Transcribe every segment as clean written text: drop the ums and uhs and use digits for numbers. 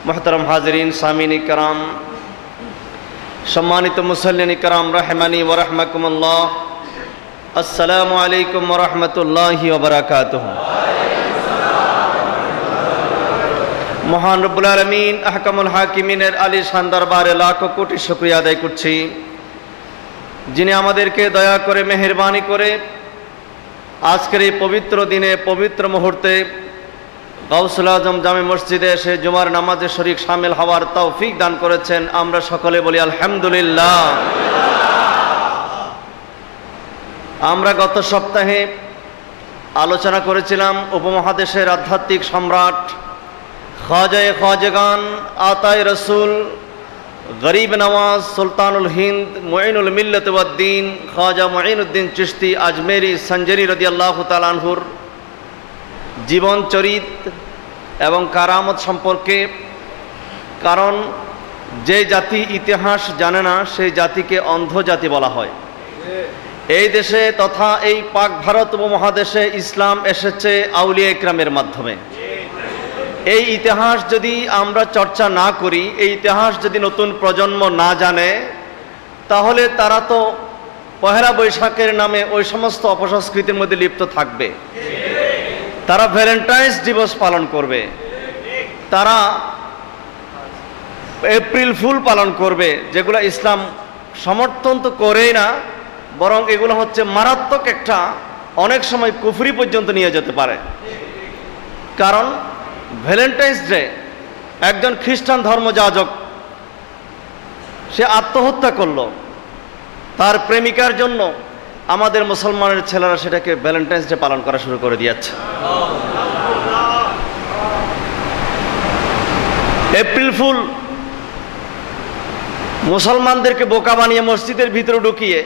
मुहतरम हाज़रीन सामीन इकराम सम्मानित मुसल्लिन इकराम रहमानी व रहमकुमुल्लाह अस्सलामु अलैकुम व रहमतुल्लाहि व बरकातुहू। महान रब्बुल आलमीन अहकामुल हाकिमीনের আলিশান দরবারে লাখো কোটি শুকরিয়া আদায় করছি, যিনি আমাদেরকে দয়া করে মেহেরবানি করে আজকের এই পবিত্র দিনে পবিত্র মুহূর্তে গাউসুল আজম জামে মসজিদে এসে জুমার নামাজে শরীক শামিল হওয়ার তৌফিক দান করেছেন। আমরা সকলে বলি আলহামদুলিল্লাহ। আমরা গত সপ্তাহে আলোচনা করেছিলাম উপমহাদেশের আধ্যাত্মিক সম্রাট খাজায়ে খাজগান আতায়ে রসুল গরিব নওয়াজ সুলতানুল হিন্দ মুঈনুল মিল্লাত ওয়াদ্দিন খাজা মুঈনুদ্দিন চিশতি আজমেরি সঞ্জরি রাদিয়াল্লাহু তাআলা আনহুর জীবন চরিত এবং কারামত সম্পর্কে। কারণ যে জাতি ইতিহাস জানে না সেই জাতিকে অন্ধ জাতি বলা হয়। এই দেশে তথা এই পাক ভারত উপমহাদেশে ইসলাম এসেছে আউলিয়া ইকরামের মাধ্যমে। এই ইতিহাস যদি আমরা চর্চা না করি, এই ইতিহাস যদি নতুন প্রজন্ম না জানে, তাহলে তারা তো পহেলা বৈশাখের নামে ওই সমস্ত অপসংস্কৃতির মধ্যে লিপ্ত থাকবে। তারা ভ্যালেন্টাইন্স দিবস পালন করবে, তারা এপ্রিল ফুল পালন করবে, যেগুলো ইসলাম সমর্থন তো করেই না, বরং এগুলো হচ্ছে মারাত্মক একটা অনেক সময় কুফরি পর্যন্ত নিয়ে যেতে পারে। কারণ ভ্যালেন্টাইন্স ডে একজন খ্রিস্টান ধর্মযাজক সে আত্মহত্যা করলো তার প্রেমিকার জন্য। আমাদের মুসলমানের ছেলেরা সেটাকে ভ্যালেন্টাইন্স ডে পালন করা শুরু করে দিয়েছে। এপ্রিল ফুল মুসলমানদেরকে বোকা বানিয়ে মসজিদের ভিতরে ঢুকিয়ে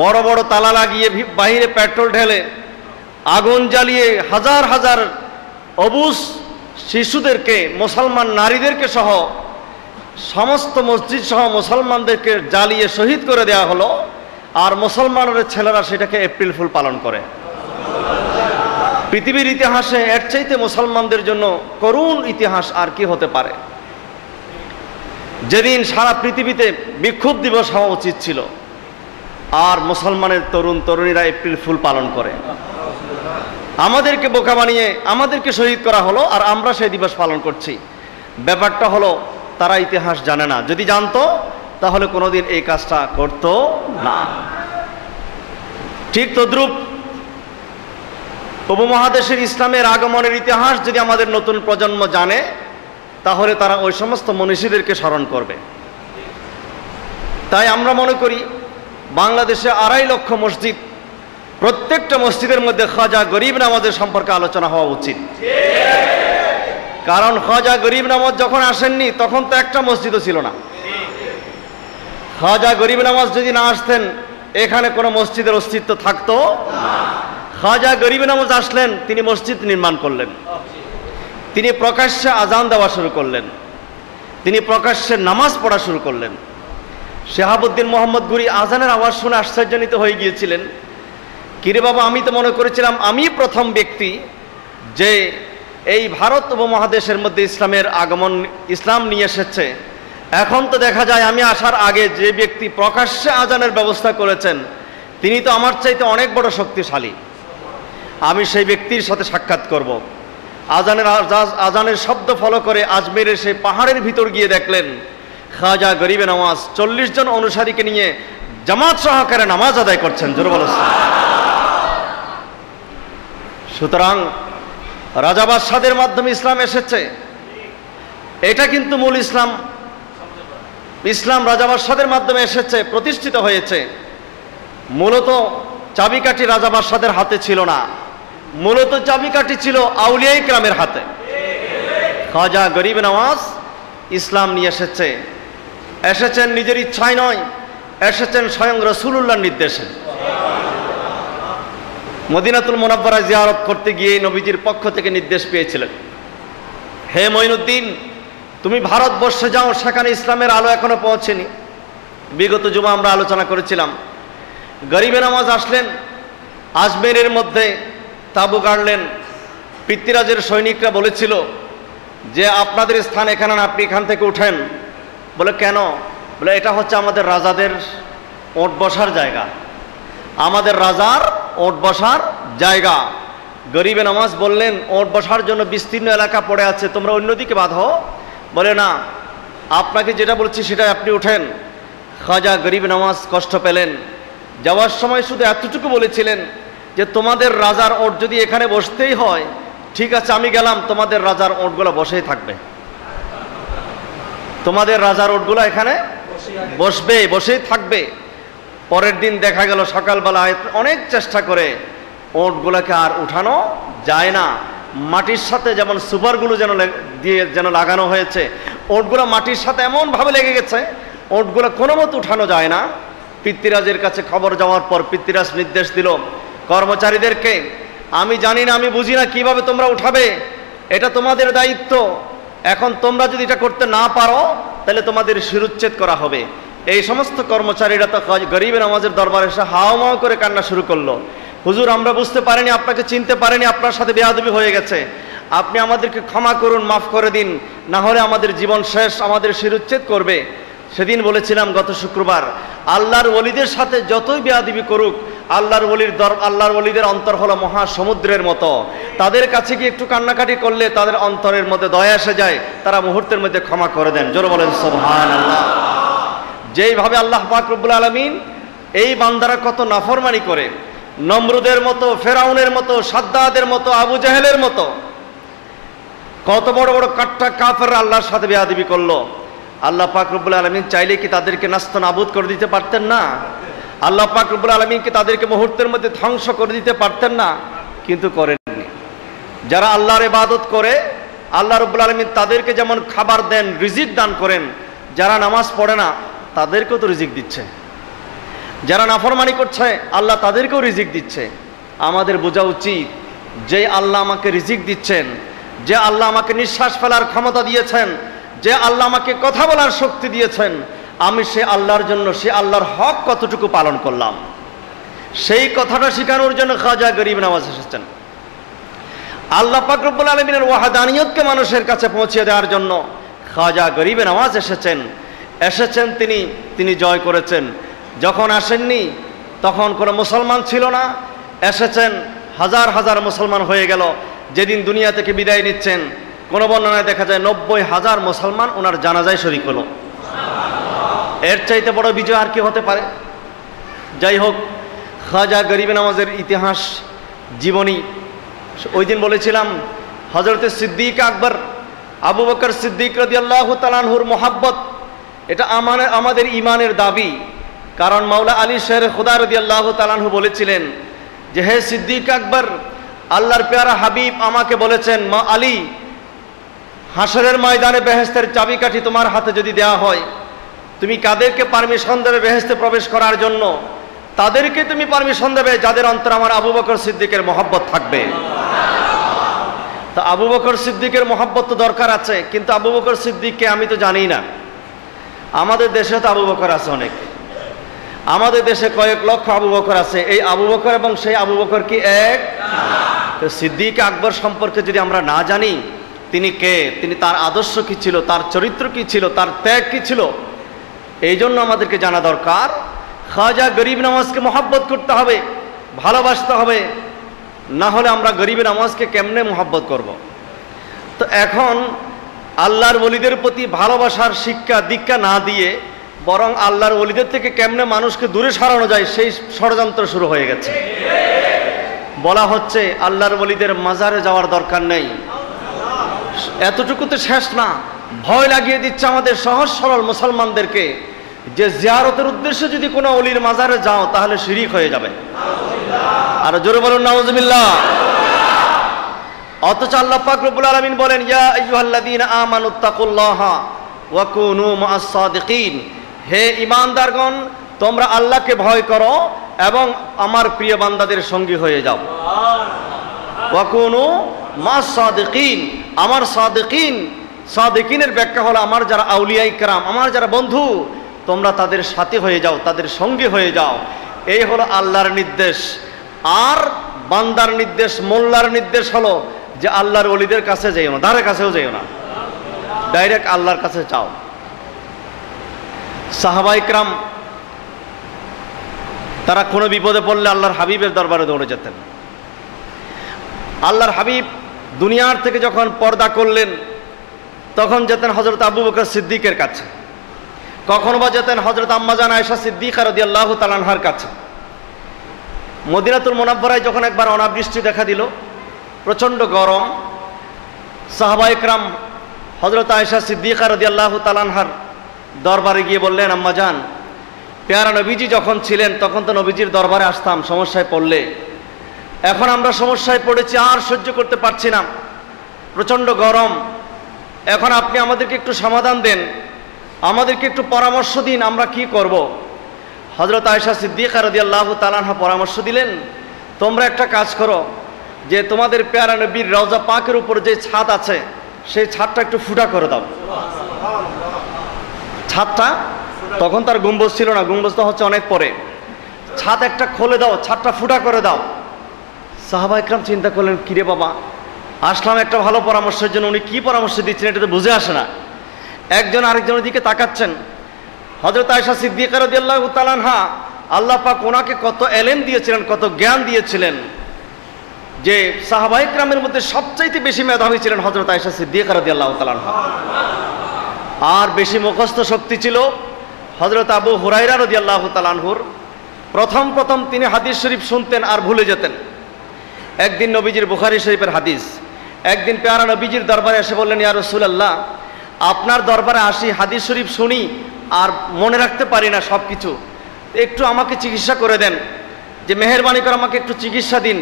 বড় বড় তালা লাগিয়ে বাহিরে পেট্রোল ঢেলে আগুন জ্বালিয়ে হাজার হাজার অবুজ শিশুদেরকে, মুসলমান নারীদেরকে সহ সমস্ত মসজিদ সহ মুসলমানদেরকে জ্বালিয়ে শহীদ করে দেওয়া হলো। আর মুসলমানের ছেলেরা সেটাকে এপ্রিল ফুল পালন করে। পৃথিবীর ইতিহাসে এর চাইতে মুসলমানদের জন্য করুণ ইতিহাস আর কি হতে পারে। যেদিন সারা পৃথিবীতে বিক্ষোভ দিবস হওয়া উচিত ছিল, আর মুসলমানের তরুণ তরুণীরা এপ্রিল ফুল পালন করে। আমাদেরকে বোকা বানিয়ে আমাদেরকে শহীদ করা হলো, আর আমরা সেই দিবস পালন করছি। ব্যাপারটা হলো তারা ইতিহাস জানে না। যদি জানতো তাহলে কোনোদিন এই কাজটা করত না। ঠিক তদ্রূপ উপমহাদেশের ইসলামের আগমনের ইতিহাস যদি আমাদের নতুন প্রজন্ম জানে, তাহলে তারা ওই সমস্ত মনীষীদেরকে স্মরণ করবে। তাই আমরা মনে করি বাংলাদেশে 2.5 লক্ষ মসজিদ, প্রত্যেকটা মসজিদের মধ্যে খাজা গরিব নওয়াজের সম্পর্কে আলোচনা হওয়া উচিত। কারণ খাজা গরিব নওয়াজ যখন আসেননি তখন তো একটা মসজিদও ছিল না। খাজা গরিব নওয়াজ যদি না আসতেন এখানে কোনো মসজিদের অস্তিত্ব থাকতো না। খাজা গরিব নওয়াজ আসলেন, তিনি মসজিদ নির্মাণ করলেন, তিনি প্রকাশ্যে আজান দেওয়া শুরু করলেন, তিনি প্রকাশ্যে নামাজ পড়া শুরু করলেন। শেহাবুদ্দিন মোহাম্মদ গুরি আজানের আওয়াজ শুনে আশ্চর্যান্বিত হয়ে গিয়েছিলেন। কিরে বাবা, আমি তো মনে করেছিলাম আমি প্রথম ব্যক্তি যে এই ভারত উপমহাদেশের মধ্যে ইসলামের আগমন, ইসলাম নিয়ে এসেছে। এখন তো দেখা যায় আমি আসার আগে যে ব্যক্তি প্রকাশ্যে আজানের ব্যবস্থা করেছেন তিনি তো আমার চাইতে অনেক বড় শক্তিশালী। আমি সেই ব্যক্তির সাথে সাক্ষাৎ করব। আজানের শব্দ ফলো করে আজমেরের সেই পাহাড়ের ভিতর গিয়ে দেখলেন খাজা গরিবে নওয়াজ 40 জন অনুসারীকে নিয়ে জামাত সহকারে নামাজ আদায় করছেন। জোরে বলো। সুতরাং রাজাবাদশাদের মাধ্যমে ইসলাম এসেছে, এটা কিন্তু মূল ইসলাম। ইসলাম রাজাবাদশাদের মাধ্যমে এসেছে, প্রতিষ্ঠিত হয়েছে। মূলত চাবিকাঠি রাজাবাদশাদের হাতে ছিল না, মূলত চাবিকাঠি ছিল আউলিয়া ইকরামের হাতে। খাজা গরিব নওয়াজ ইসলাম নিয়ে এসেছেন নিজের ইচ্ছায় নয়, এসেছেন স্বয়ং রাসূলুল্লাহর নির্দেশে। মদিনাতুল মুনাওয়ারা জিয়ারত করতে গিয়ে নবীজির পক্ষ থেকে নির্দেশ পেয়েছিলেন, হে মঈনুদ্দিন, তুমি ভারতবর্ষে যাও, সেখানে ইসলামের আলো এখনো পৌঁছেনি। বিগত জুমা আমরা আলোচনা করেছিলাম। গরিবে নওয়াজ আসলেন, আজমেরের মধ্যে তাঁবু গাড়লেন। পৃথ্বীরাজের সৈনিকরা বলেছিল যে আপনাদের স্থান এখানে না, আপনি এখান থেকে উঠেন। বলে কেন? বলে এটা হচ্ছে আমাদের রাজাদের ওঠ বসার জায়গা, আমাদের রাজার ওঠ বসার জায়গা। গরিবে নওয়াজ বললেন, ওঠ বসার জন্য বিস্তীর্ণ এলাকা পড়ে আছে, তোমরা অন্যদিকে বাঁধো। বলে না, আপনাকে যেটা বলছি সেটাই আপনি উঠেন। খাজা গরিব নওয়াজ কষ্ট পেলেন। যাওয়ার সময় শুধু এতটুকু বলেছিলেন যে তোমাদের রাজার ওঠ যদি এখানে বসতেই হয়, ঠিক আছে আমি গেলাম, তোমাদের রাজার ওঠগুলো বসেই থাকবে, তোমাদের রাজার ওঠগুলো এখানে বসবে, বসেই থাকবে। পরের দিন দেখা গেল সকালবেলা অনেক চেষ্টা করে ওঠগুলোকে আর উঠানো যায় না। মাটির সাথে যেমন সুপারগুলো যেন লাগানো হয়েছে, ওঠগুলো মাটির সাথে এমনভাবে লেগে গেছে, ওঠগুলো কোনো মতো উঠানো যায় না। পিতৃরাজের কাছে খবর যাওয়ার পর পিতৃরাজ নির্দেশ দিল কর্মচারীদেরকে, আমি জানি না, আমি বুঝি না কিভাবে তোমরা উঠাবে, এটা তোমাদের দায়িত্ব। এখন তোমরা যদি এটা করতে না পারো তাহলে তোমাদের শিরুচ্ছেদ করা হবে। এই সমস্ত কর্মচারীরা তো গরিবে নওয়াজের দরবারে এসে হাওমাও করে কান্না শুরু করলো, হুজুর আমরা বুঝতে পারিনি, আপনাকে চিনতে পারিনি, আপনার সাথে বেয়াদবি হয়ে গেছে, আপনি আমাদেরকে ক্ষমা করুন, মাফ করে দিন, না হলে আমাদের জীবন শেষ, আমাদের শিরুচ্ছেদ করবে। সেদিন বলেছিলাম গত শুক্রবার, আল্লাহর ওলিদের সাথে যতই বেয়াদবি করুক, আল্লাহর ওলিদের অন্তর হলো মহাসমুদ্রের মতো। তাদের কাছে গিয়ে একটু কান্নাকাটি করলে তাদের অন্তরের মধ্যে দয়া এসে যায়, তারা মুহূর্তের মধ্যে ক্ষমা করে দেন। জোরে বলেন সুবহানাল্লাহ। যেইভাবে আল্লাহ পাক রব্বুল আলামিন এই বান্দারা কত নাফরমানি করে, নমরুদের মতো, ফেরাউনের মতো, সাদ্দাদের মতো, আবু জাহেলের মতো কত বড় বড় কাট্টা কাফেররা আল্লাহর সাথে বেয়াদবি করলো। আল্লাহ পাক রব্বুল আলামিন চাইলে কি তাদেরকে নাস্তানাবুদ করে দিতে পারতেন না? আল্লাহ পাক রব্বুল আলামিন কি তাদেরকে মুহূর্তের মধ্যে ধ্বংস করে দিতে পারতেন না? কিন্তু করেননি। যারা আল্লাহর ইবাদত করে আল্লাহ রব্বুল আলামিন তাদেরকে যেমন খাবার দেন, রিজিক দান করেন, যারা নামাজ পড়ে না তাদেরকেও তো রিজিক দিচ্ছে, যারা নাফরমানি করছে আল্লাহ তাদেরকেও রিজিক দিচ্ছে। আমাদের বোঝা উচিত যে আল্লাহ আমাকে রিজিক দিচ্ছেন, যে আল্লাহ আমাকে নিঃশ্বাস ফেলার ক্ষমতা দিয়েছেন, যে আল্লাহ আমাকে কথা বলার শক্তি দিয়েছেন, আমি সে আল্লাহর জন্য সে আল্লাহর হক কতটুকু পালন করলাম, সেই কথাটা শেখানোর জন্য খাজা গরিব নওয়াজ এসেছেন। আল্লাহ পাক রব্বুল আলামিনের ওয়াহদানিয়তকে মানুষের কাছে পৌঁছে দেওয়ার জন্য খাজা গরিব নওয়াজ এসেছেন। তিনি জয় করেছেন। যখন আসেননি তখন কোনো মুসলমান ছিল না, এসেছেন হাজার হাজার মুসলমান হয়ে গেল। যেদিন দুনিয়া থেকে বিদায় নিচ্ছেন, কোনো বর্ণনায় দেখা যায় 90,000 মুসলমান ওনার জানাজায় শরীক হলো। এর চাইতে বড় বিজয় আর কি হতে পারে? যাই হোক, খাজা গরিব নওয়াজের ইতিহাস জীবনী ওই দিন বলেছিলাম, হযরতে সিদ্দিক আকবর আবু বকর সিদ্দিক রাদিয়াল্লাহু তাআলা আনহুর মোহাব্বত, এটা আমাদের ইমানের দাবি। কারণ মাওলা আলী শের খুদা রাদিয়াল্লাহু তাআলা আনহু বলেছিলেন যে, হে সিদ্দিক আকবর, আল্লাহর পেয়ারা হাবিব আমাকে বলেছেন, মা আলী, হাসরের ময়দানে বেহেশতের চাবিকাঠি তোমার হাতে যদি দেওয়া হয়, তুমি কাদেরকে পারমিশন দেবে বেহেশতে প্রবেশ করার জন্য? তাদেরকে তুমি পারমিশন দেবে যাদের অন্তরে আমার আবু বকর সিদ্দিকের মহব্বত থাকবে। তা আবু বকর সিদ্দিকের মহব্বত তো দরকার আছে, কিন্তু আবু বকর সিদ্দিককে আমি তো জানি না। আমাদের দেশে তো আবু বকর আছে অনেক, আমাদের দেশে কয়েক লক্ষ আবু বকর আছে। এই আবু বকর এবং সেই আবু বকর কি এক? তো সিদ্দিক আকবর সম্পর্কে যদি আমরা না জানি তিনি কে, তিনি তার আদর্শ কি ছিল, তার চরিত্র কি ছিল, তার ত্যাগ কি ছিল, এই জন্য আমাদেরকে জানা দরকার। খাজা গরিব নওয়াজকে মহব্বত করতে হবে, ভালোবাসতে হবে, না হলে আমরা গরিব নওয়াজকে কেমনে মহব্বত করব? তো এখন আল্লাহর ওলিদের প্রতি ভালোবাসার শিক্ষা দীক্ষা না দিয়ে বরং আল্লাহর ওলিদের থেকে কেমনে মানুষকে দূরে সরানো যায় সেই ষড়যন্ত্র শুরু হয়ে গেছে। বলা হচ্ছে আল্লাহর ওলিদের মাজারে যাওয়ার দরকার নেই, এতটুকুতে শেষ না, ভয় লাগিয়ে দিচ্ছে আমাদের সহজ সরল মুসলমানদেরকে যে জিয়ারতের উদ্দেশ্যে যদি কোনো ওলির মাজারে যাও তাহলে শিরিক হয়ে যাবে। আর জোরে বলুন নাউজুবিল্লাহ। অথচ আল্লাহ পাক রব্বুল আলামিন বলেন, ইয়া আইয়ুহাল্লাযীনা আমানুত্তাকুল্লাহা ওয়া কুনু মা'আস সাদিকিন, হে ঈমানদারগণ, তোমরা আল্লাহকে ভয় করো এবং আমার প্রিয় বান্দাদের সঙ্গী হয়ে যাও। ওয়া কুনু মা'আস সাদিকিন, আমার সাদিকিনের ব্যাখ্যা হলো আমার যারা আউলিয়ায়ে কেরাম, আমার যারা বন্ধু, তোমরা তাদের সাথী হয়ে যাও, তাদের সঙ্গী হয়ে যাও। এই হলো আল্লাহর নির্দেশ। আর বান্দার নির্দেশ, মোল্লার নির্দেশ হলো যে আল্লাহর ওলিদের কাছে যাইও না, ধারে কাছেও যাইও না। ডাইরেক্ট আল্লাহর কাছে চাও। সাহাবা ইকরাম তারা কোনো বিপদে পড়লে আল্লাহর হাবিবের দরবারে দৌড়ে যেতেন। আল্লাহর হাবিব দুনিয়ার থেকে যখন পর্দা করলেন তখন যেতেন হযরত আবু বকর সিদ্দিকের কাছে, কখনো বা যেতেন হযরত আম্মাজান আয়েশা সিদ্দিকা রাদিয়াল্লাহু তাআলা আনহার কাছে। মদিনাতুল মুনাওয়ারায় যখন একবার অনাবৃষ্টি দেখা দিল, প্রচণ্ড গরম, সাহাবা ইকরাম হযরত আয়েশা সিদ্দিকা রাদিয়াল্লাহু তাআলা আনহার দরবারে গিয়ে বললেন, আম্মাজান, পেয়ারা নবীজি যখন ছিলেন তখন তো নবীজির দরবারে আসতাম সমস্যায় পড়লে, এখন আমরা সমস্যায় পড়েছি, আর সহ্য করতে পারছি না, প্রচণ্ড গরম, এখন আপনি আমাদেরকে একটু সমাধান দেন, আমাদেরকে একটু পরামর্শ দিন, আমরা কি করব। হযরত আয়েশা সিদ্দিকা রাদিয়াল্লাহু তাআলা আনহা পরামর্শ দিলেন, তোমরা একটা কাজ করো, যে তোমাদের পেয়ারা নবীর রওজা পাকের উপর যে ছাদ আছে সেই ছাদটা একটু ফুটা করে দাও। ছাদটা, তখন তার গম্বুজ ছিল না, গম্বুজ তো হচ্ছে অনেক পরে, ছাদ একটা খুলে দাও, ছাদটা ফুটা করে দাও। সাহাবা ইকরাম চিন্তা করলেন, কিরে বাবা, আসলাম একটা ভালো পরামর্শের জন্য, উনি কি পরামর্শ দিচ্ছেন এটা তো বুঝে আসে না। একজন আরেকজনের দিকে তাকাচ্ছেন। হযরত আয়েশা সিদ্দিকা রাদিয়াল্লাহু তাআলা আনহা, আল্লাহ পাক ওনাকে কত এলেম দিয়েছিলেন, কত জ্ঞান দিয়েছিলেন, যে সাহাবা ইকরামের মধ্যে সবচাইতে বেশি মেধাবী ছিলেন হযরত আয়েশা সিদ্দিকা রাদিয়াল্লাহু তাআলা আনহা। আর বেশি মুখস্থ শক্তি ছিল হযরত আবু হুরায়রা রাদিয়াল্লাহু তাআলা আনহুর। প্রথম তিনি হাদিস শরীফ শুনতেন আর ভুলে যেতেন। একদিন নবীজির বুখারী শরীফের হাদিস, একদিন পেয়ারা নবীজির দরবারে এসে বললেন, ইয়া রাসূলুল্লাহ, আপনার দরবারে আসি, হাদিস শরীফ শুনি আর মনে রাখতে পারি না সব কিছু, একটু আমাকে চিকিৎসা করে দেন, যে মেহেরবানি করে আমাকে একটু চিকিৎসা দিন,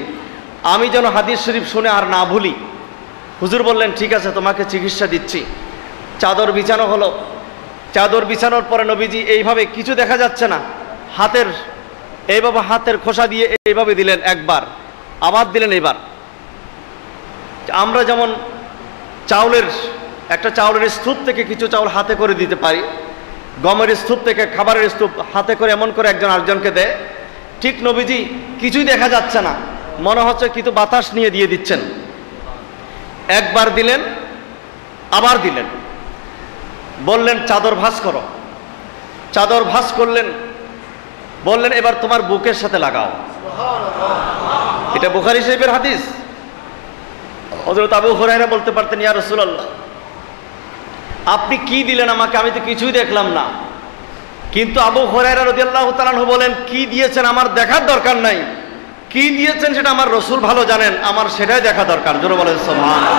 আমি যেন হাদিস শরীফ শুনে আর না ভুলি। হুজুর বললেন, ঠিক আছে, তোমাকে চিকিৎসা দিচ্ছি। চাদর বিছানো হলো। চাদর বিছানোর পরে নবীজি এইভাবে, কিছু দেখা যাচ্ছে না, হাতের এইভাবে হাতের খোসা দিয়ে এইভাবে দিলেন একবার, আবার দিলেন এইবার। আমরা যেমন চাউলের স্তূপ থেকে কিছু চাউল হাতে করে দিতে পারি, গমের স্তূপ থেকে খাবারের স্তূপ হাতে করে এমন করে একজন আরেকজনকে দেয়, ঠিক নবীজি কিছুই দেখা যাচ্ছে না, মনে হচ্ছে কিন্তু বাতাস নিয়ে দিয়ে দিচ্ছেন। একবার দিলেন, আবার দিলেন, বললেন চাদর ভাঁজ করো। চাদর ভাঁজ করলেন, বললেন এবার তোমার বুকের সাথে লাগাও। এটা বুখারী শরীফের হাদিস। হযরত আবু হুরায়রা বলতে পারতেন, ইয়া রাসূলুল্লাহ, আপনি কি দিলেন আমাকে, আমি তো কিছুই দেখলাম না। কিন্তু আবু হুরায়রা রাদিয়াল্লাহু তাআলা আনহু বলেন, কি দিয়েছেন আমার দেখার দরকার নাই, কি দিয়েছেন সেটা আমার রাসূল ভালো জানেন, আমার সেটাই দেখা দরকার। জোরে বলেন সুবহানাল্লাহ।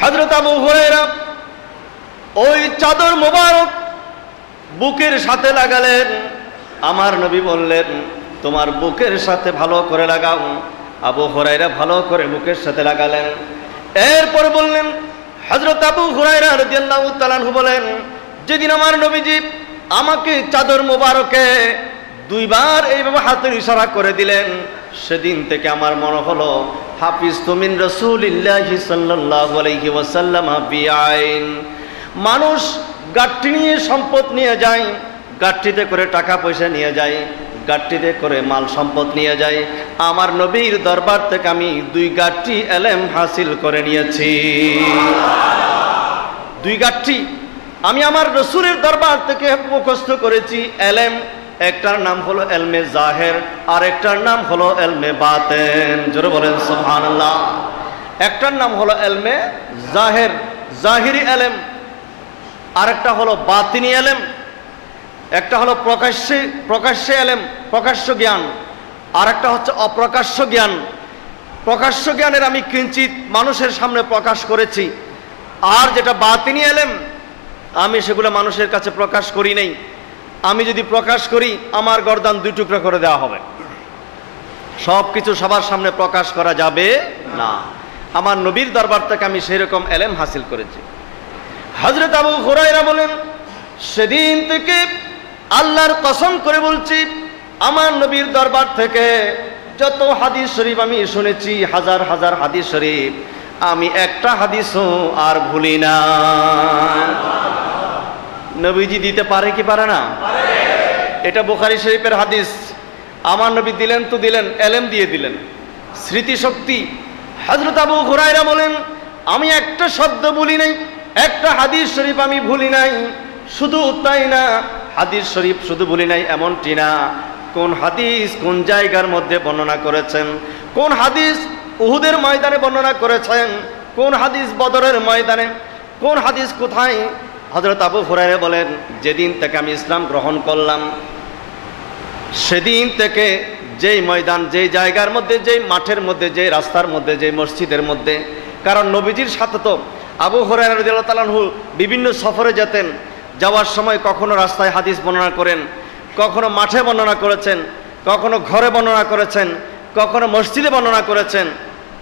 হযরত আবু হুরায়রা ওই চাদর মোবারক বুকের সাথে লাগালেন। আমার নবী বললেন, তোমার বুকের সাথে ভালো করে লাগাও। আবু হুরায়রা ভালো করে বুকের সাথে লাগালেন। এরপর বললেন, হযরত আবু হুরায়রা রাদিয়াল্লাহু তাআলা আনহু বলেন, যেদিন আমার নবীজি আমাকে চাদর মোবারকে দুইবার এইভাবে হাতের ইশারা করে দিলেন, সেদিন থেকে আমার মনে হলো, হাফিজতু মিন রাসূলিল্লাহি সাল্লাল্লাহু আলাইহি ওয়াসাল্লাম বিআইন। মানুষ গাট্টি নিয়ে সম্পদ নিয়ে যায়, গাট্টিতে করে টাকা পয়সা নিয়ে যায়, গাট্টিতে করে মাল সম্পদ নিয়ে যায়। আমার নবীর দরবার থেকে আমি 2 গাট্টি এলেম হাসিল করে নিয়েছি। 2 গাট্টি আমি আমার রাসূলের দরবার থেকে মুখস্থ করেছি এলেম। একটার নাম হলো এলমে জাহের, আর একটার নাম হলো এলমে বাতেন। জোরে বলেন সুবহানাল্লাহ। একটার নাম হলো এলমে জাহের, জাহিরি এলেম, আর একটা হলো বাতিনি এলেম। একটা হলো প্রকাশ্যে এলেম, প্রকাশ্য জ্ঞান, আর একটা হচ্ছে অপ্রকাশ্য জ্ঞান। প্রকাশ্য জ্ঞানের আমি কিঞ্চিত মানুষের সামনে প্রকাশ করেছি, আর যেটা বাতিনি এলেম আমি সেগুলো মানুষের কাছে প্রকাশ করি নাই। আমি যদি প্রকাশ করি আমার গর্দান 2 টুকরা করে দেওয়া হবে। সব কিছু সবার সামনে প্রকাশ করা যাবে না। আমার নবীর দরবার থেকে আমি সেই রকম এলেম হাসিল করেছি। হযরত আবু হুরায়রা বলেন, সেদিন থেকে আল্লাহর কসম করে বলছি, আমার নবীর দরবার থেকে যত হাদিস শরীফ আমি শুনেছি, হাজার হাজার হাদিস শরীফ, আমি একটা হাদিসও আর ভুলি না। নবীজি দিতে পারে কি পারে না? এটা বুখারী শরীফের হাদিস। আমার নবী দিলেন তো দিলেন, এলেম দিয়ে দিলেন, স্মৃতিশক্তি। হযরত আবু হুরায়রা বলেন, আমি একটা শব্দ ভুলি নাই, একটা হাদিস শরীফ আমি ভুলি নাই। শুধু তাই না, হাদিস শরীফ শুধু ভুলি নাই এমনটি না, কোন হাদিস কোন জায়গার মধ্যে বর্ণনা করেছেন, কোন হাদিস উহুদের ময়দানে বর্ণনা করেছেন, কোন হাদিস বদরের ময়দানে, কোন হাদিস কোথায়। হযরত আবু হুরায়রা বলেন, যেদিন থেকে আমি ইসলাম গ্রহণ করলাম সেদিন থেকে যেই ময়দান, যেই জায়গার মধ্যে, যেই মাঠের মধ্যে, যেই রাস্তার মধ্যে, যেই মসজিদের মধ্যে, কারণ নবীজির সাথে তো আবু হুরায়রা রাদিয়াল্লাহু তাআলা আনহু বিভিন্ন সফরে যেতেন, যাওয়ার সময় কখনো রাস্তায় হাদিস বর্ণনা করেন, কখনো মাঠে বর্ণনা করেছেন, কখনো ঘরে বর্ণনা করেছেন, কখনো মসজিদে বর্ণনা করেছেন,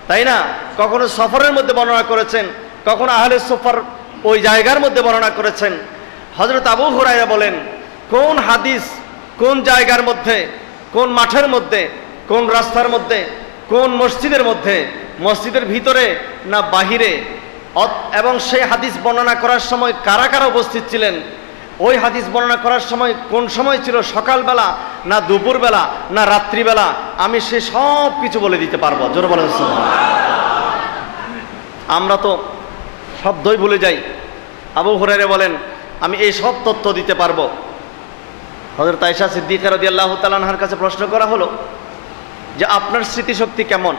তাই না, কখনো সফরের মধ্যে বর্ণনা করেছেন, কখনো আহলে সফর ওই জায়গার মধ্যে বর্ণনা করেছেন। হযরত আবু হুরায়রা বলেন, কোন হাদিস কোন জায়গার মধ্যে, কোন মাঠের মধ্যে, কোন রাস্তার মধ্যে, কোন মসজিদের মধ্যে, মসজিদের ভিতরে না বাহিরে, এবং সেই হাদিস বর্ণনা করার সময় কারা কারা উপস্থিত ছিলেন, ওই হাদিস বর্ণনা করার সময় কোন সময় ছিল, সকালবেলা না দুপুরবেলা না রাত্রিবেলা, আমি সে সব কিছু বলে দিতে পারবো। জোরে বলেন সুবহানাল্লাহ। আমরা তো শব্দই ভুলে যাই। আবু হুরায়রা বলেন, আমি এই সব তথ্য দিতে পারবো। হযরত আয়েশা সিদ্দিকা রাদিয়াল্লাহু তাআলা আনহার কাছে প্রশ্ন করা হলো যে আপনার স্মৃতিশক্তি কেমন?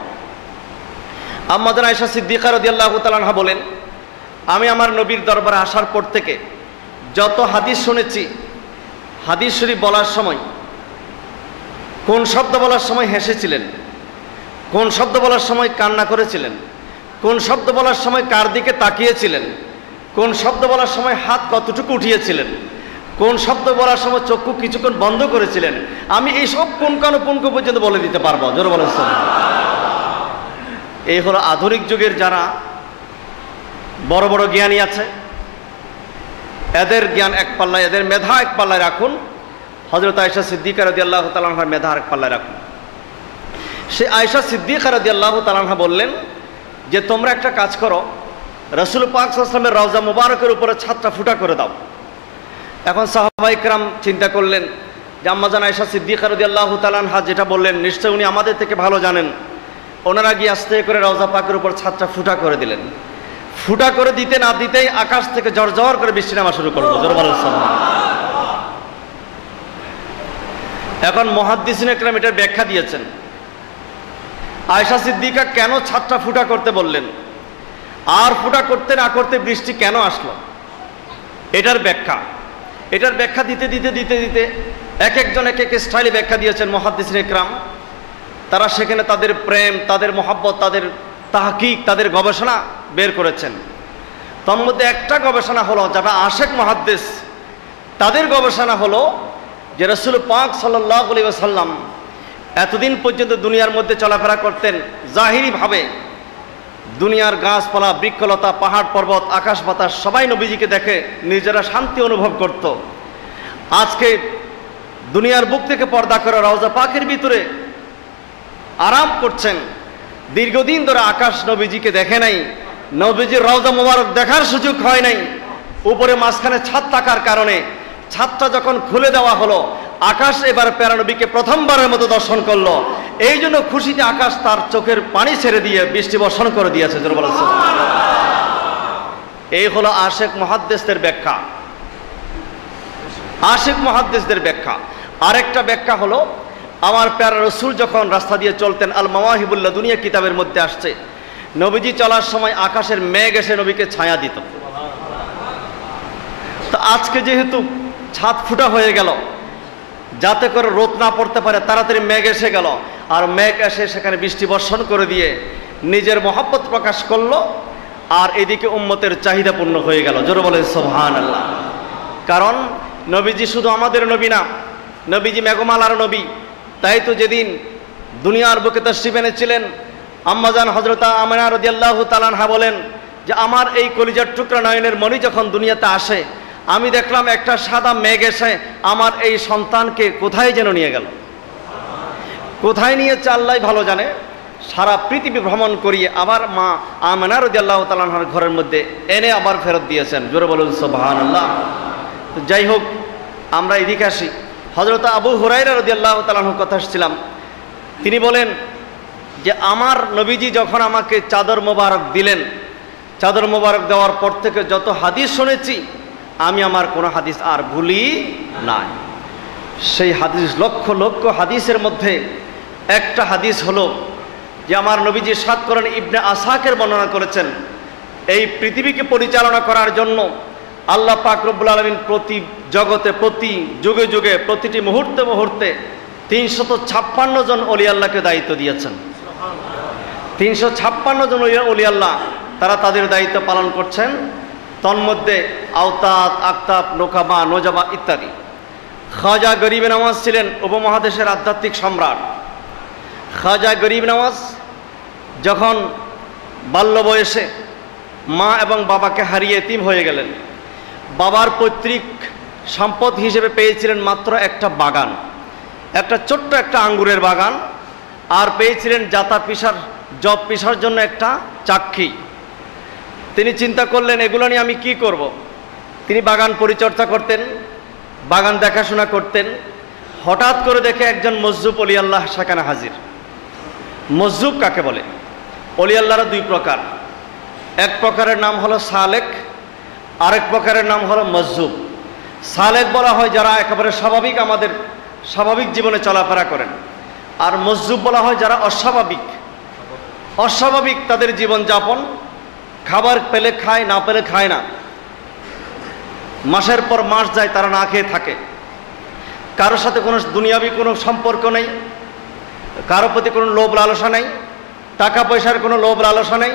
আম্মা জান আয়েশা সিদ্দিকা রাদিয়াল্লাহু তাআলা আনহা বলেন, আমি আমার নবীর দরবারে আসার পর থেকে যত হাদিস শুনেছি, হাদিস শরীফ বলার সময় কোন শব্দ বলার সময় হেসেছিলেন, কোন শব্দ বলার সময় কান্না করেছিলেন, কোন শব্দ বলার সময় কার দিকে তাকিয়েছিলেন, কোন শব্দ বলার সময় হাত কতটুকু উঠিয়েছিলেন, কোন শব্দ বলার সময় চক্ষু কিছুক্ষণ বন্ধ করেছিলেন, আমি এই সব পুঙ্খানুপুঙ্খ পর্যন্ত বলে দিতে পারবো। জোরে বলেন সুবহানাল্লাহ। এই হলো আধুনিক যুগের যারা বড় বড় জ্ঞানী আছে, এদের জ্ঞান এক পাল্লায়, এদের মেধা এক পাল্লায় রাখুন। হযরত আয়েশা সিদ্দিকা রাদিয়াল্লাহু তাআলা আনহার মেধা এক পাল্লায় রাখুন। সে আয়েশা সিদ্দিকা রাদিয়াল্লাহু তাআলা আনহা বললেন যে তোমরা একটা কাজ করো, রাসূল পাক সাল্লাল্লাহু আলাইহি ওয়াসাল্লামের রওজা মুবারকের উপরে ছাদটা ফুটা করে দাও। এখন সাহাবায়ে কেরাম চিন্তা করলেন যে আম্মা জান আয়েশা সিদ্দিকা রাদিয়াল্লাহু তাআলা আনহা যেটা বললেন নিশ্চয়ই উনি আমাদের থেকে ভালো জানেন। ওনারা গিয়ে আস্তে করে রওজা পাকের উপর ছাদটা ফুটা করে দিলেন। ফুটা করে দিতে না দিতেই আকাশ থেকে ঝরঝর করে বৃষ্টি নামা শুরু করলো। জোরে বলেন সুবহানাল্লাহ। এখন মুহাদ্দিসিনে কেরাম এটার ব্যাখ্যা দিয়েছেন, আয়েশা সিদ্দিকা কেন ছাদটা ফুটা করতে বললেন, আর ফুটা করতে না করতে বৃষ্টি কেন আসলো, এটার ব্যাখ্যা দিতে দিতে দিতে দিতে এক একজন এক এক স্টাইলে ব্যাখ্যা দিয়েছেন মুহাদ্দিসিনে কেরাম। তারা সেখানে তাদের প্রেম, তাদের মহব্বত, তাদের তাহকিক, তাদের গবেষণা বের করেছেন। তার মধ্যে একটা গবেষণা হলো, যারা আশেক মুহাদ্দিস, তাদের গবেষণা হলো যে রাসূল পাক সাল্লাল্লাহু আলাইহি ওয়াসাল্লাম এতদিন পর্যন্ত দুনিয়ার মধ্যে চলাফেরা করতেন জাহিরিভাবে, দুনিয়ার গাছপালা, বৃক্ষলতা, পাহাড় পর্বত, আকাশ বাতাস সবাই নবীজিকে দেখে নিজেরা শান্তি অনুভব করত। আজকে দুনিয়ার বুক থেকে পর্দা করে রওজা পাকের ভিতরে আরাম করছেন, দীর্ঘদিন ধরে আকাশ নবীজিকে দেখে নাই, নবীজির রওজা মুবারক দেখার সুযোগ হয় নাই। উপরে মাঝখানে ছাদ থাকার কারণে ছাদটা যখন খুলে দেওয়া হলো, আকাশ এবার প্যারা নবীকে প্রথমবারের মতো দর্শন করলো। এই জন্য খুশিতে আকাশ তার চোখের পানি ছেড়ে দিয়ে বৃষ্টি বর্ষণ করে দিয়েছে। জোরে বলেন সুবহানাল্লাহ। এই হলো আশেক মুহাদ্দিসদের ব্যাখ্যা, আশেক মুহাদ্দিসদের ব্যাখ্যা। আরেকটা ব্যাখ্যা হলো, আমার প্যারা রসুল যখন রাস্তা দিয়ে চলতেন, আল মাওয়াহিবুল লাদুনিয়া কিতাবের মধ্যে আসছে, নবীজি চলার সময় আকাশের মেঘ এসে নবীকে ছায়া দিত। তো আজকে যেহেতু ছাদ ফুটা হয়ে গেল, যাতে করে রোদ না পড়তে পারে, তাড়াতাড়ি মেঘ এসে গেল, আর মেঘ এসে সেখানে বৃষ্টি বর্ষণ করে দিয়ে নিজের মহব্বত প্রকাশ করলো, আর এদিকে উম্মতের চাহিদা পূর্ণ হয়ে গেল। জোরে বলেন সুবহানাল্লাহ। কারণ নবীজি শুধু আমাদের নবী না, নবীজি মেঘমালার নবী। তাই তো যেদিন দুনিয়ার বুকে তাশরীফ এনেছিলেন, আম্মাজান হযরত আমিনা রাদিয়াল্লাহু তাআলা আনহা বলেন যে আমার এই কলিজার টুকরা নয়নের মণি যখন দুনিয়াতে আসে, আমি দেখলাম একটা সাদা মেঘ এসে আমার এই সন্তানকে কোথায় যেন নিয়ে গেল। কোথায় নিয়েছে আল্লাহ ভালো জানে। সারা পৃথিবী ভ্রমণ করিয়ে আবার মা আমিনা রাদিয়াল্লাহু তাআলা আনহার ঘরের মধ্যে এনে আবার ফেরত দিয়েছেন। জোরে বলুন সুবহানাল্লাহ। তো যাই হোক, আমরা এদিকে আসি। হযরত আবু হুরায়রা রাদিয়াল্লাহু তাআলা আনহুর কথা আসছিলাম। তিনি বলেন যে আমার নবীজি যখন আমাকে চাদর মোবারক দিলেন, চাদর মোবারক দেওয়ার পর থেকে যত হাদিস শুনেছি আমি আমার কোনো হাদিস আর ভুলি নাই। সেই হাদিস লক্ষ লক্ষ হাদিসের মধ্যে একটা হাদিস হলো যে আমার নবীজি ইরশাদ করেন, ইবনে আসাকের বর্ণনা করেছেন, এই পৃথিবীকে পরিচালনা করার জন্য আল্লাহ পাক রব্বুল আলামিন প্রতি জগতে, প্রতি যুগে যুগে, প্রতিটি মুহূর্তে মুহূর্তে 356 জন ওলি আল্লাহকে দায়িত্ব দিয়েছেন। 356 জন ওলি আল্লাহ তারা তাদের দায়িত্ব পালন করছেন। তন্মধ্যে আওতাত, আকতাব, নোকাবা, নোজাবা ইত্যাদি। খাজা গরিব নওয়াজ ছিলেন উপমহাদেশের আধ্যাত্মিক সম্রাট। খাজা গরিব নওয়াজ যখন বাল্য বয়সে মা এবং বাবাকে হারিয়ে এতিম হয়ে গেলেন, বাবার পৈতৃক সম্পদ হিসেবে পেয়েছিলেন মাত্র একটা বাগান, একটা ছোট্ট একটা আঙ্গুরের বাগান, আর পেয়েছিলেন জাতা পিসার, জব পিসার জন্য একটা চাক্ষি। তিনি চিন্তা করলেন এগুলো নিয়ে আমি কি করব। তিনি বাগান পরিচর্যা করতেন, বাগান দেখাশোনা করতেন। হঠাৎ করে দেখে একজন মজজুব অলি আল্লাহ সেখানে হাজির। মজজুব কাকে বলে? অলি আল্লাহরা দুই প্রকার। এক প্রকারের নাম হলো সালেক, আরেক প্রকারের নাম হলো মজজুব। সালেক বলা হয় যারা একেবারে স্বাভাবিক, আমাদের স্বাভাবিক জীবনে চলাফেরা করেন, আর মজজুব বলা হয় যারা অস্বাভাবিক। অস্বাভাবিক তাদের জীবনযাপন, খাবার পেলে খায়, না পেলে খায় না, মাসের পর মাস যায় তারা না খেয়ে থাকে, কারোর সাথে কোনো দুনিয়াবি কোনো সম্পর্ক নেই, কারোর প্রতি কোনো লোভ লালসা নেই, টাকা পয়সার কোনো লোভ লালসা নেই,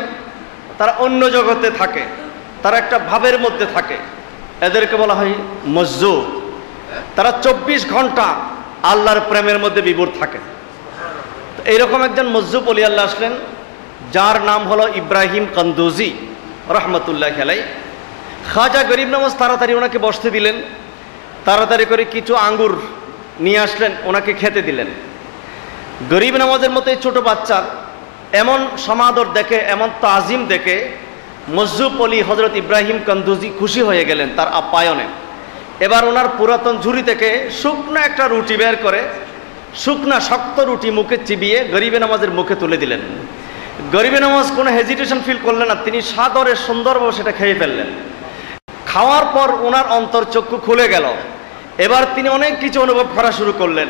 তারা অন্য জগতে থাকে, তারা একটা ভাবের মধ্যে থাকে, এদেরকে বলা হয় মজজুব। তারা 24 ঘন্টা আল্লাহর প্রেমের মধ্যে বিভোর থাকে। এইরকম একজন মজজুব অলি আল্লাহ আসলেন, যার নাম হলো ইব্রাহিম কন্দুজি রহমতুল্লাহ আলাইহি। খাজা গরিব নওয়াজ তাড়াতাড়ি ওনাকে বসতে দিলেন, তাড়াতাড়ি করে কিছু আঙ্গুর নিয়ে আসলেন, ওনাকে খেতে দিলেন। গরিব নওয়াজের মতো এই ছোটো বাচ্চার এমন সমাদর দেখে, এমন তাজিম দেখে মজজুব অলি হজরত ইব্রাহিম কন্দুজি খুশি হয়ে গেলেন তার আপ্যায়নে। এবার ওনার পুরাতন ঝুড়ি থেকে শুকনো একটা রুটি বের করে, শুকনা শক্ত রুটি মুখে চিবিয়ে গরিবে নওয়াজের মুখে তুলে দিলেন। গরিবে নওয়াজ কোনো হেজিটেশন ফিল করলেন না, তিনি সাদরে সুন্দরভাবে সেটা খেয়ে ফেললেন। খাওয়ার পর ওনার অন্তর্চক্ষু খুলে গেল। এবার তিনি অনেক কিছু অনুভব করা শুরু করলেন।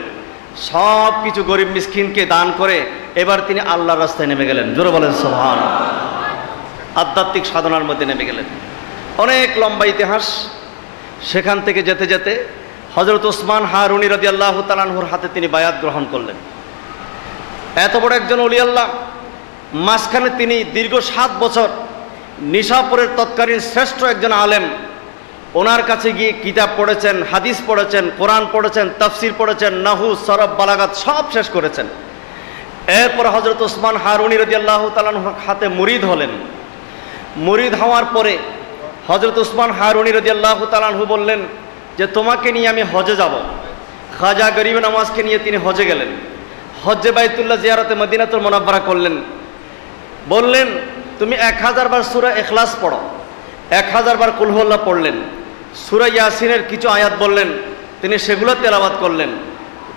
সব কিছু গরিব মিসকিনকে দান করে এবার তিনি আল্লাহর রাস্তায় নেমে গেলেন। জোরে বলেন সুবহানাল্লাহ। আধ্যাত্মিক সাধনার মধ্যে নেমে গেলেন। অনেক লম্বা ইতিহাস। সেখান থেকে যেতে যেতে হযরত ওসমান হারুনি রাদিয়াল্লাহু তাআলা আনহুর হাতে তিনি বায়াত গ্রহণ করলেন। এত বড় একজন ওলি আল্লাহ, মাঝখানে তিনি দীর্ঘ 7 বছর নিশাপুরের তৎকালীন শ্রেষ্ঠ একজন আলেম, ওনার কাছে গিয়ে কিতাব পড়েছেন, হাদিস পড়েছেন, কোরআন পড়েছেন, তাফসির পড়েছেন, নাহু, সরফ, বালাগাত সব শেষ করেছেন। এরপর হযরত ওসমান হারুনি রাদিয়াল্লাহু তাআলা আনহুর হাতে মুরিদ হলেন। মুরিদ হওয়ার পরে হযরত ওসমান হারুনি রাদিয়াল্লাহু তাআলা আনহু বললেন যে তোমাকে নিয়ে আমি হজে যাব। খাজা গরিব নওয়াজকে নিয়ে তিনি হজে গেলেন। হজ্জে বাইতুল্লাহ জিয়ারতে মদিনাতুল মুনাওয়ারা করলেন। বললেন তুমি 1000 বার সূরা ইখলাস পড়ো, 1000 বার কুল হুয়াল্লাহ পড়লেন। সূরা ইয়াসিনের কিছু আয়াত বললেন, তিনি সেগুলো তেলাওয়াত করলেন।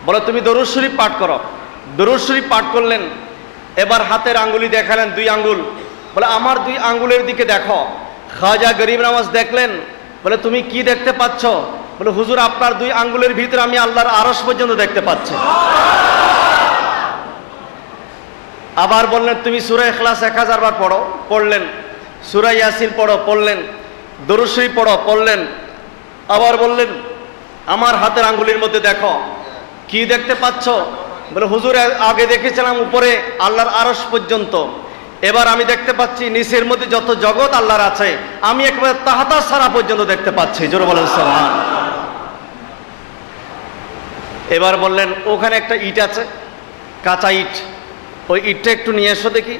বলে তুমি দরুদ শরীফ পাঠ করো, দরুদ শরীফ পাঠ করলেন। এবার হাতের আঙ্গুলি দেখালেন, 2 আঙ্গুল। বলে আমার 2 আঙ্গুলের দিকে দেখো। খাজা গরিব নওয়াজ দেখলেন, বলে তুমি কি দেখতে পাচ্ছ? বলে হুজুর আপনার 2 আঙ্গুলের ভিতরে আমি আল্লাহর আরশ পর্যন্ত দেখতে পাচ্ছি। আবার বললেন তুমি সূরা ইখলাস 1000 বার পড়ো, পড়লেন। সূরা ইয়াসিন পড়ো, পড়লেন। দরুদ শরীফ পড়ো, পড়লেন। আবার বললেন আমার হাতের আঙ্গুলের মধ্যে দেখো, কি দেখতে পাচ্ছ? বলে হুজুর আগে দেখেছিলাম উপরে আল্লাহর আরশ পর্যন্ত, এবার আমি দেখতে পাচ্ছি নিচের মধ্যে যত জগৎ আল্লাহর আছে আমি একেবারে তাহাতা সারা পর্যন্ত দেখতে পাচ্ছি। জোরে বলেন সুবহান। এবার বললেন ওখানে একটা ইট আছে, কাঁচা ইট, ওই ইটটা একটু নিয়ে এসো দেখি।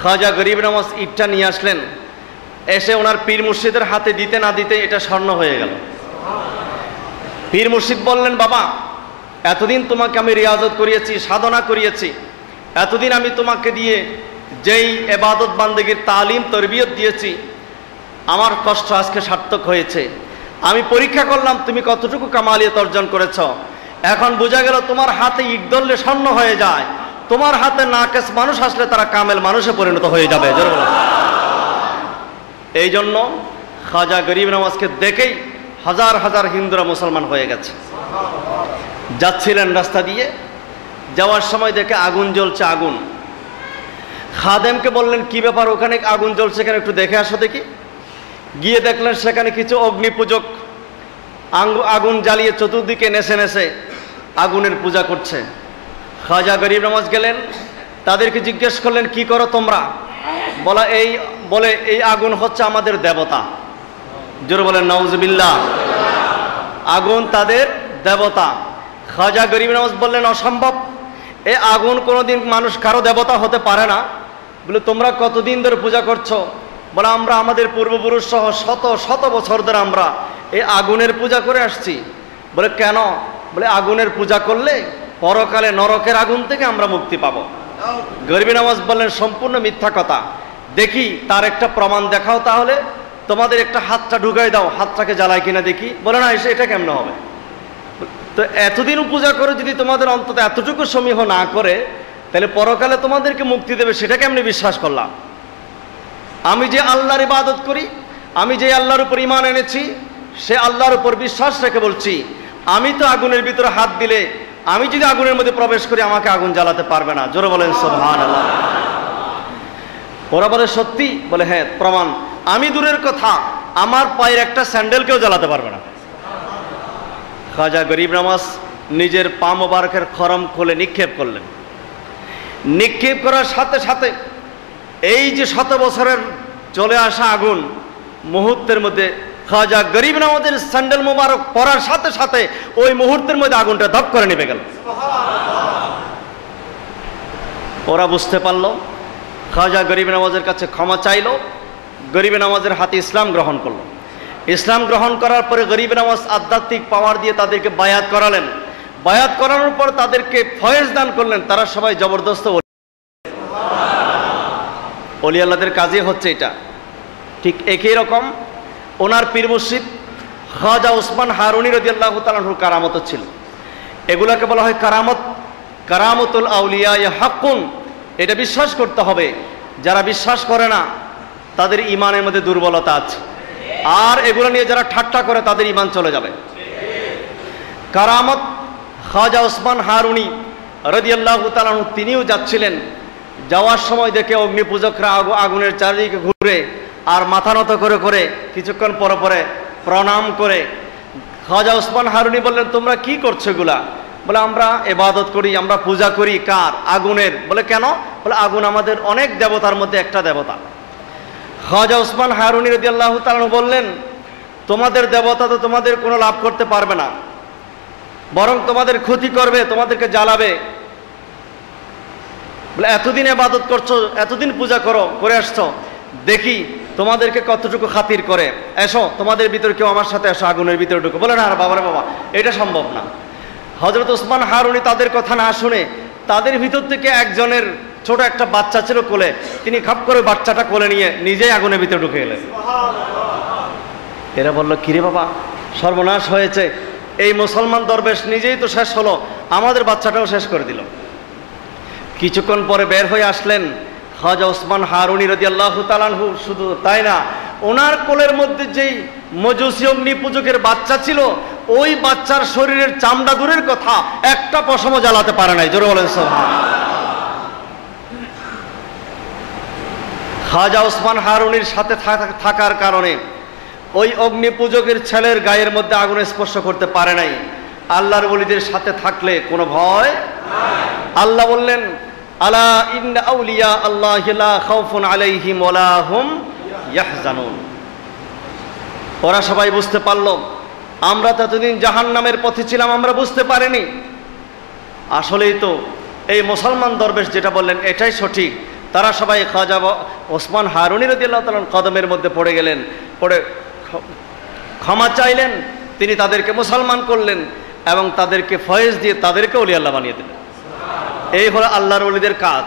খাজা গরিব নওয়াজ ইটটা নিয়ে আসলেন। এসে ওনার পীর মুর্শিদের হাতে দিতে না দিতে এটা স্বর্ণ হয়ে গেল। পীর মুর্শিদ বললেন বাবা এতদিন তোমাকে আমি রিয়াজত করিয়েছি, সাধনা করিয়েছি, এতদিন আমি তোমাকে দিয়ে যেই ইবাদত বান্দেগীর তালিম তরবিয়ত দিয়েছি, আমার কষ্ট আজকে সার্থক হয়েছে। আমি পরীক্ষা করলাম তুমি কতটুকু কামালিয়ত অর্জন করেছ। এখন বোঝা গেল তোমার হাতে ইট ধরলে স্বর্ণ হয়ে যায়, তোমার হাতে নাকেস মানুষ আসলে তারা কামেল মানুষে পরিণত হয়ে যাবে। এই জন্য খাজা গরিব নওয়াজকে দেখেই হাজার হাজার হিন্দুরা মুসলমান হয়ে গেছে। যাচ্ছিলেন রাস্তা দিয়ে, যাওয়ার সময় দেখে আগুন জ্বলছে, আগুন। খাদেমকে বললেন কি ব্যাপার, ওখানে আগুন জ্বলছে, এখানে একটু দেখে আসো দেখি। গিয়ে দেখলেন সেখানে কিছু অগ্নি পূজক আগুন জ্বালিয়ে চতুর্দিকে নেশে নেশে আগুনের পূজা করছে। খাজা গরিব নওয়াজ গেলেন, তাদেরকে জিজ্ঞেস করলেন কি করো তোমরা? বলে এই আগুন হচ্ছে আমাদের দেবতা। জোরে বলেন নাউজুবিল্লাহ। আগুন তাদের দেবতা। খাজা গরিব নওয়াজ বললেন অসম্ভব, এই আগুন কোনোদিন মানুষ কারো দেবতা হতে পারে না। বলে তোমরা কতদিন ধরে পূজা করছো? বলে আমরা আমাদের পূর্বপুরুষ সহ শত শত বছর ধরে আমরা এই আগুনের পূজা করে আসছি। বলে কেন? বলে আগুনের পূজা করলে পরকালে নরকের আগুন থেকে আমরা মুক্তি পাবো। গরিব নওয়াজ বললেন সম্পূর্ণ মিথ্যা কথা, দেখি তার একটা প্রমাণ দেখাও, তাহলে তোমাদের একটা হাতটা ঢুকাই দাও, হাতটাকে জ্বালায় কিনা দেখি। বলে না, এটা কেমন হবে? তো এতদিন পূজা করে যদি তোমাদের অন্তত এতটুকু সমীহ না করে, তাহলে পরকালে তোমাদেরকে মুক্তি দেবে, সেটা কেমনি বিশ্বাস করলাম? আমি যে আল্লাহর ইবাদত করি, আমি যে আল্লাহর উপর ঈমান এনেছি, সে আল্লাহর উপর বিশ্বাস রেখে বলছি, আমি তো আগুনের ভিতরে হাত দিলে, আমি যদি আগুনের মধ্যে প্রবেশ করি, আমাকে আগুন জ্বালাতে পারবে না। জোরে বলেন সুবহানাল্লাহ। ওরা বলে সত্যি? বলে হ্যাঁ, প্রমাণ। আমি দূরের কথা, আমার পায়ের একটা স্যান্ডেলকেও জ্বালাতে পারবে না। খাজা গরিব নওয়াজ নিজের পা মোবারকের খরম খুলে নিক্ষেপ করলেন। নিক্ষেপ করার সাথে সাথে এই যে শত বছরের চলে আসা আগুন মুহূর্তের মধ্যে খাজা গরিব নওয়াজের স্যান্ডেল মোবারক পরার সাথে সাথে ওই মুহূর্তের মধ্যে আগুনটা ধপ করে নিভে গেল। ওরা বুঝতে পারল, খাজা গরিব নওয়াজের কাছে ক্ষমা চাইল, গরিব নওয়াজের হাতে ইসলাম গ্রহণ করলো। ইসলাম গ্রহণ করার পরে গরিব নওয়াজ আধ্যাত্মিক পাওয়ার দিয়ে তাদেরকে বায়াত করালেন। বায়াত করানোর পর তাদেরকে ফয়েজ দান করলেন। তারা সবাই জবরদস্ত ওলি আল্লাহদের কাজই হচ্ছে এটা। ঠিক একই রকম ওনার পীর মুর্শিদ খাজা ওসমান হারুনি রাদিয়াল্লাহু তাআলা আনহুর কারামত ছিল। এগুলাকে বলা হয় কারামত, কারামতুল আউলিয়া হাক্কুন। এটা বিশ্বাস করতে হবে। যারা বিশ্বাস করে না তাদের ঈমানের মধ্যে দুর্বলতা আছে, আর এগুলো নিয়ে যারা ঠাট্টা করে তাদের ঈমান চলে যাবে। কারামত খাজা ওসমান হারুনি রাদিয়াল্লাহু তাআলা আনহু তিনিও যাচ্ছিলেন। যাওয়ার সময় দেখে অগ্নি পূজকরা আগুনের চারিদিকে ঘুরে আর মাথা নত করে করে কিছুক্ষণ পরে পরে প্রণাম করে খাজা ওসমান হারুনি বললেন তোমরা কি করছো এগুলা? বলে আমরা ইবাদত করি, আমরা পূজা করি। কার? আগুনের। বলে কেন? বলে আগুন আমাদের অনেক দেবতার মধ্যে একটা দেবতা। খাজা ওসমান হারুনি রাদিয়াল্লাহু তাআলা বললেন তোমাদের দেবতা তো তোমাদের কোনো লাভ করতে পারবে না, বরং তোমাদের ক্ষতি করবে, তোমাদেরকে জ্বালাবে। বলে এতদিন ইবাদত করছো, এতদিন পূজা করে আসছো, দেখি তোমাদেরকে কতটুকু খাতির করে। এসো, তোমাদের ভিতরে কেউ আমার সাথে এসো, আগুনের ভিতরে ঢুকো। বলে না বাবারে বাবা, এটা সম্ভব না। হযরত ওসমান হারুনি তাদের কথা না শুনে তাদের ভিতর থেকে একজনের ছোট একটা বাচ্চা ছিল কোলে, তিনি খাপ করে বাচ্চাটা কোলে নিয়ে নিজেই আগুনের ভিতরে ঢুকে এলেন। এরা বলল কিরে বাবা, সর্বনাশ হয়েছে, এই মুসলমান দরবেশ নিজেই তো শেষ হলো, আমাদের বাচ্চাটাও শেষ করে দিল। কিছুক্ষণ পরে বের হয়ে আসলেন খাজা ওসমান হারুনি রাদিয়াল্লাহু তাআলা আনহু। শুধু তাই না, ওনার কোলের মধ্যে যেই মজুসি অগ্নি পূজকের বাচ্চা ছিল, ওই বাচ্চার শরীরের চামড়া দূরের কথা, একটা পশমও জ্বালাতে পারে নাই। জোরে বলেন সুবহানাল্লাহ। খাজা ওসমান হারুনির সাথে থাকার কারণে ওই অগ্নি পূজকের ছেলের গায়ের মধ্যে আগুন স্পর্শ করতে পারে নাই। আল্লাহর ওলিদের সাথে থাকলে কোনো ভয় নাই। আল্লাহ বললেন আলা ইন্না আউলিয়া আল্লাহি লা খাউফুন আলাইহিম ওয়ালা হুম ইয়াহজানুন। ওরা সবাই বুঝতে পারল আমরা তো এতদিন জাহান্নামের পথে ছিলাম, আমরা বুঝতে পারিনি। আসলেই তো এই মুসলমান দরবেশ যেটা বললেন এটাই সঠিক। তারা সবাই খাজা ওসমান হারুনি রাদিয়াল্লাহু তাআলা কদমের মধ্যে পড়ে গেলেন, পড়ে ক্ষমা চাইলেন। তিনি তাদেরকে মুসলমান করলেন এবং তাদেরকে ফয়েজ দিয়ে তাদেরকে ওলি আল্লাহ বানিয়ে দিলেন। এই হলো আল্লাহর ওলিদের কাজ।